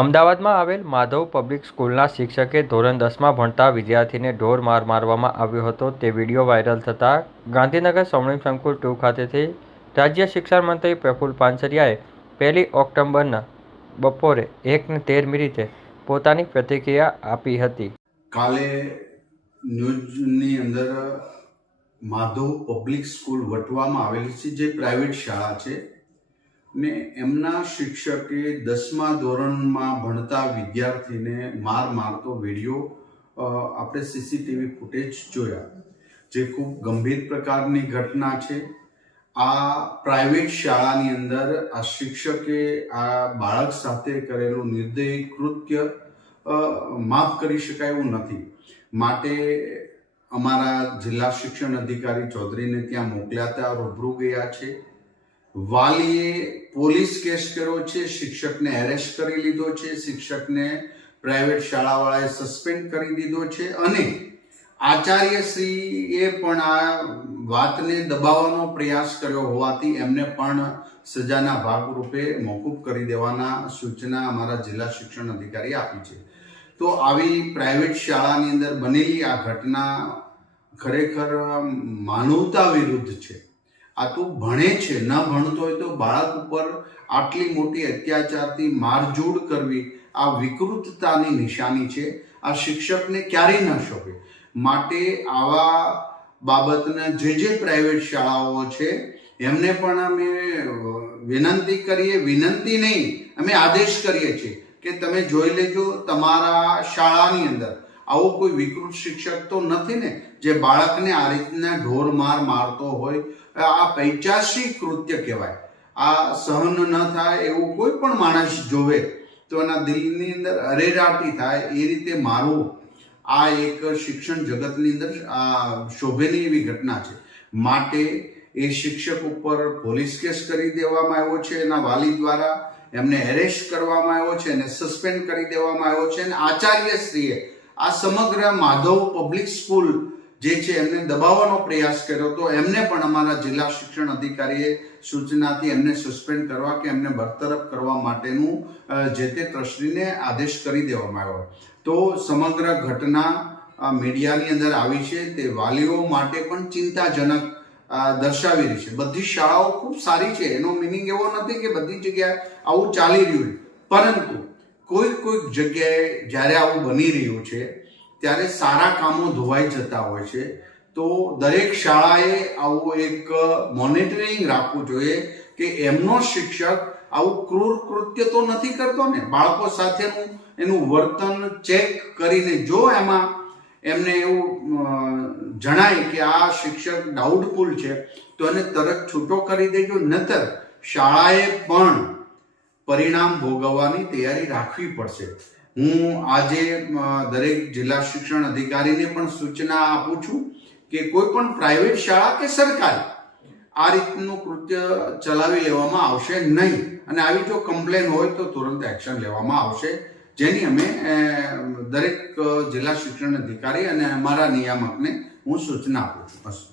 અમદાવાદમાં આવેલ માધવ પબ્લિક સ્કૂલના શિક્ષકે ધોરણ 10માં ભણતા વિદ્યાર્થીને ઢોર માર મારવામાં આવ્યો હતો તે વિડીયો વાયરલ થતાં ગાંધીનગર સ્વર્ણિમ સંકુલ 2 ખાતેથી રાજ્ય શિક્ષણ મંત્રી પ્રફુલ્લ પાનસરિયાએ 1 ઓક્ટોબરના બપોરે 1:13 પોતાની પ્રતિક્રિયા આપી હતી। કાલે ન્યૂઝની અંદર માધવ પબ્લિક સ્કૂલ વટવામાં આવેલી છે, જે પ્રાઇવેટ શાળા છે ને એમના શિક્ષકે 10મા ધોરણમાં ભણતા વિદ્યાર્થીને મારતો વિડીયો આપણે સીસીટીવી ફૂટેજ જોયા, જે ખૂબ ગંભીર પ્રકારની ઘટના છે। આ પ્રાઇવેટ શાળાની અંદર આ શિક્ષકે આ બાળક સાથે કરેલું નિર્દયી કૃત્ય માફ કરી શકાય એવું નથી। માટે અમારા જિલ્લા શિક્ષણ અધિકારી ચૌધરીને ત્યાં મોકલ્યા હતા, રૂબરૂ ગયા છે। વાલીએ પોલીસ કેસ કર્યો છે, શિક્ષકને એરેસ્ટ કરી લીધો છે, શિક્ષકને પ્રાઇવેટ શાળાવાળાએ સસ્પેન્ડ કરી દીધો છે અને આચાર્યશ્રીએ પણ આ વાતને દબાવવાનો પ્રયાસ કર્યો હોવાથી એમને પણ સજાના ભાગરૂપે મોકૂફ કરી દેવાના સૂચના અમારા જિલ્લા શિક્ષણ અધિકારી આપી છે। તો આવી પ્રાઇવેટ શાળાની અંદર બનેલી આ ઘટના ખરેખર માનવતા વિરુદ્ધ છે। આ તો ભણે છે, ન ભણતો હોય તો બાળક ઉપર આટલી મોટી અત્યાચારથી મારઝૂડ કરવી આ વિકૃતતાની નિશાની છે। આ શિક્ષકને ક્યારેય ન શોભે। માટે આવા બાબતને જે પ્રાઇવેટ શાળાઓ છે એમને પણ અમે વિનંતી નહીં, અમે આદેશ કરીએ છીએ કે તમે જોઈ લેજો, તમારા શાળાની અંદર આવો કોઈ વિકૃત શિક્ષક તો નથી ને જે બાળકને આ રીતના ઢોર મારતો હોય। આ પૈચાસી કૃત્ય કહેવાય। આ સહન ન થાય એવું કોઈ પણ માણસ જોવે તો એના દિલની અંદર અરેરાટી થાય, એ રીતે મારવું આ એક શિક્ષણ જગતની અંદર આ શોભેની એવી ઘટના છે। માટે એ શિક્ષક ઉપર પોલીસ કેસ કરી દેવામાં આવ્યો છે, એના વાલી દ્વારા એમને એરેસ્ટ કરવામાં આવ્યો છે અને સસ્પેન્ડ કરી દેવામાં આવ્યો છે અને આચાર્યશ્રીએ આ સમગ્ર માધવ પબ્લિક સ્કૂલ જે છે એમને દબાવવાનો પ્રયાસ કર્યો તો એમને પણ અમારા જિલ્લા શિક્ષણ અધિકારીએ સૂચનાથી એમને સસ્પેન્ડ કરવા કે એમને બરતરફ કરવા માટેનું જે તે ટ્રસ્ટીને આદેશ કરી દેવામાં આવ્યો। તો સમગ્ર ઘટના મીડિયાની અંદર આવી છે તે વાલીઓ માટે પણ ચિંતાજનક દર્શાવી રહી છે। બધી શાળાઓ ખૂબ સારી છે, એનો મિનિંગ એવો નથી કે બધી જગ્યાએ આવું ચાલી રહ્યું છે, પરંતુ કોઈક જગ્યાએ જ્યારે આવું બની રહ્યું છે ત્યારે સારા કામો ધોવાઈ જતા હોય છે। તો દરેક શાળાએ આવું એક મોનિટરિંગ રાખવું જોઈએ કે એમનો શિક્ષક આવું ક્રૂર કૃત્ય તો નથી કરતો ને। બાળકો સાથેનું એનું વર્તન ચેક કરીને જો એમાં એમને એવું જણાય કે આ શિક્ષક ડાઉટફુલ છે તો એને તરત છૂટો કરી દેજો, નહીતર શાળાએ પણ પરિણામ ભોગવવાની તૈયારી રાખવી પડશે। હું આજે દરેક જિલ્લા શિક્ષણ અધિકારીને પણ સૂચના આપું છું કે કોઈ પણ પ્રાઇવેટ શાળા કે સરકારી આ રીતનું કૃત્ય ચલાવી લેવામાં આવશે નહીં અને આવી જો કમ્પ્લેન હોય તો તુરંત એક્શન લેવામાં આવશે, જેની અમે દરેક જિલ્લા શિક્ષણ અધિકારી અને અમારા નિયામકને હું સૂચના આપું છું।